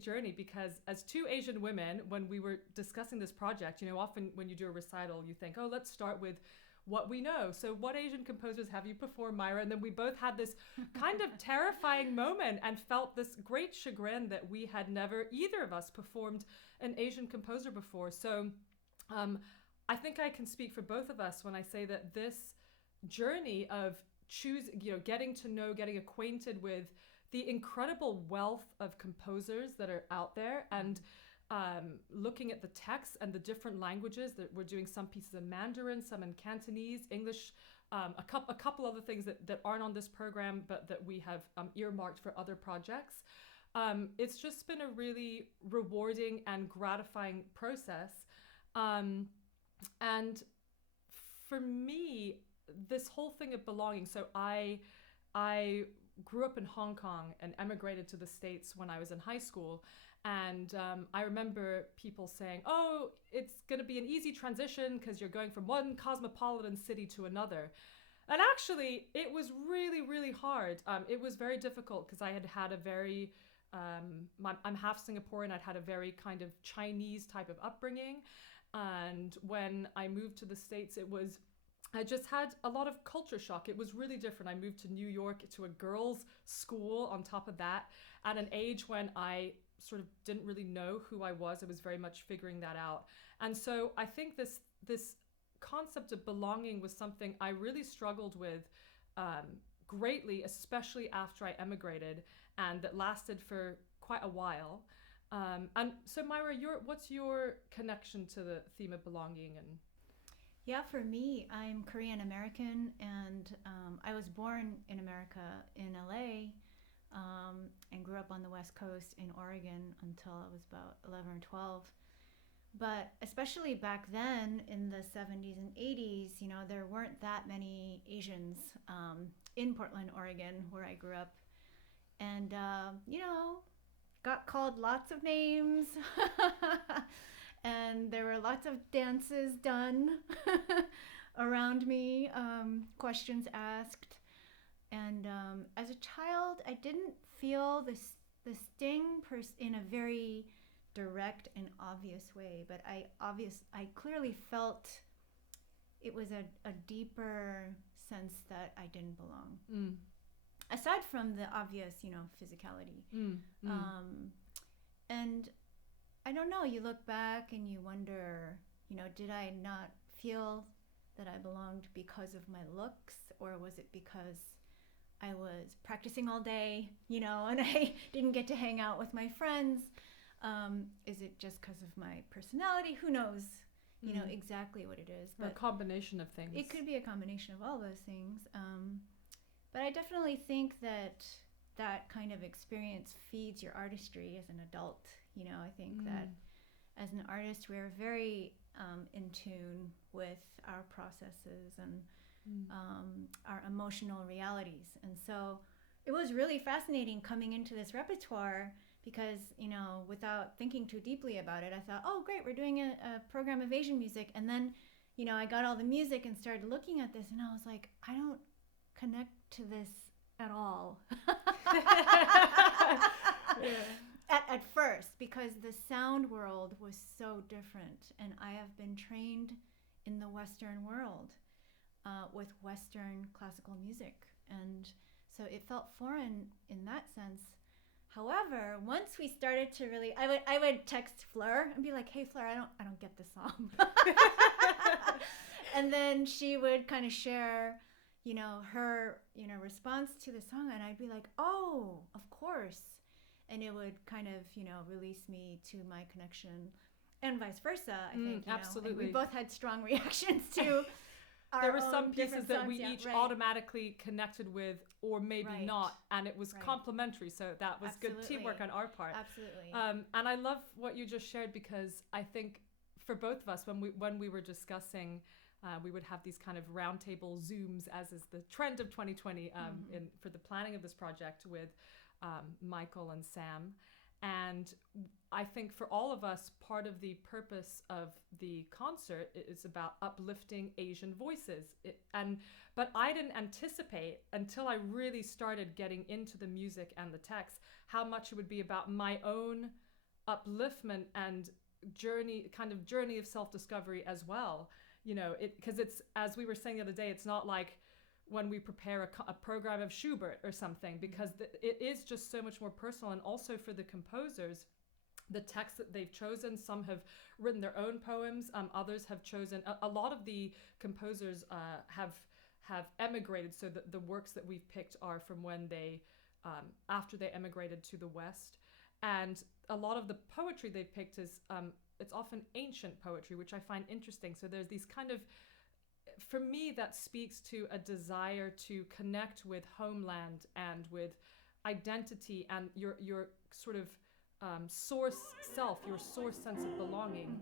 journey because as two Asian women, when we were discussing this project, often when you do a recital, you think, oh, let's start with what we know. So what Asian composers have you performed, Myra? And then we both had this kind of terrifying moment and felt this great chagrin that we had never, either of us, performed an Asian composer before. So I think I can speak for both of us when I say that this journey of getting to know, getting acquainted with the incredible wealth of composers that are out there and looking at the texts and the different languages that we're doing some pieces in Mandarin, some in Cantonese, English, a couple other things that aren't on this program, but that we have earmarked for other projects. It's just been a really rewarding and gratifying process. And for me, this whole thing of belonging, so I grew up in Hong Kong and emigrated to the States when I was in high school. And I remember people saying, oh, it's going to be an easy transition because you're going from one cosmopolitan city to another. And actually, it was really, really hard. It was very difficult because I had a very, I'm half Singaporean, I'd had a very kind of Chinese type of upbringing. And when I moved to the States, I just had a lot of culture shock. It was really different. I moved to New York to a girls' school on top of that at an age when I sort of didn't really know who I was. I was very much figuring that out. And so I think this concept of belonging was something I really struggled with greatly, especially after I emigrated, and that lasted for quite a while. And so Myra, what's your connection to the theme of belonging? And yeah, for me, I'm Korean American, and I was born in America in LA, and grew up on the West Coast in Oregon until I was about 11 or 12. But especially back then in the 70s and 80s, there weren't that many Asians in Portland, Oregon, where I grew up. And, got called lots of names. And there were lots of dances done around me, questions asked. And as a child, I didn't feel the sting in a very direct and obvious way, but I clearly felt it was a deeper sense that I didn't belong. Aside from the obvious, physicality. And I don't know, you look back and you wonder, did I not feel that I belonged because of my looks, or was it because I was practicing all day, and I didn't get to hang out with my friends? Is it just because of my personality? Who knows, exactly what it is. But a combination of things. It could be a combination of all those things. But I definitely think that kind of experience feeds your artistry as an adult. I think that as an artist, we're very in tune with our processes and our emotional realities. And so it was really fascinating coming into this repertoire because, without thinking too deeply about it, I thought, oh, great, we're doing a program of Asian music. And then, I got all the music and started looking at this, and I was like, I don't connect to this at all. Yeah. At first, because the sound world was so different, and I have been trained in the Western world with Western classical music, and so it felt foreign in that sense. However, once we started to really, I would text Fleur and be like, "Hey, Fleur, I don't get this song," and then she would kind of share, her response to the song, and I'd be like, "Oh, of course." And it would kind of, release me to my connection, and vice versa. I think absolutely. We both had strong reactions to. There were some pieces that we each right. automatically connected with, or maybe Right. not, and it was Right. complementary. So that was good teamwork on our part. Absolutely. And I love what you just shared, because I think for both of us, when we were discussing, we would have these kind of roundtable Zooms, as is the trend of 2020, for the planning of this project with Michael and Sam. And I think for all of us, part of the purpose of the concert is about uplifting Asian voices. But I didn't anticipate, until I really started getting into the music and the text, how much it would be about my own upliftment and journey of self-discovery as well. You know, because it's, as we were saying the other day, it's not like when we prepare a program of Schubert or something, because it is just so much more personal. And also for the composers, the text that they've chosen, some have written their own poems, others have chosen, a lot of the composers have emigrated, so that the works that we've picked are from when they, after they emigrated to the West. And a lot of the poetry they've picked is, it's often ancient poetry, which I find interesting. So there's these kind of, for me, that speaks to a desire to connect with homeland and with identity and your sort of source self, your source sense of belonging.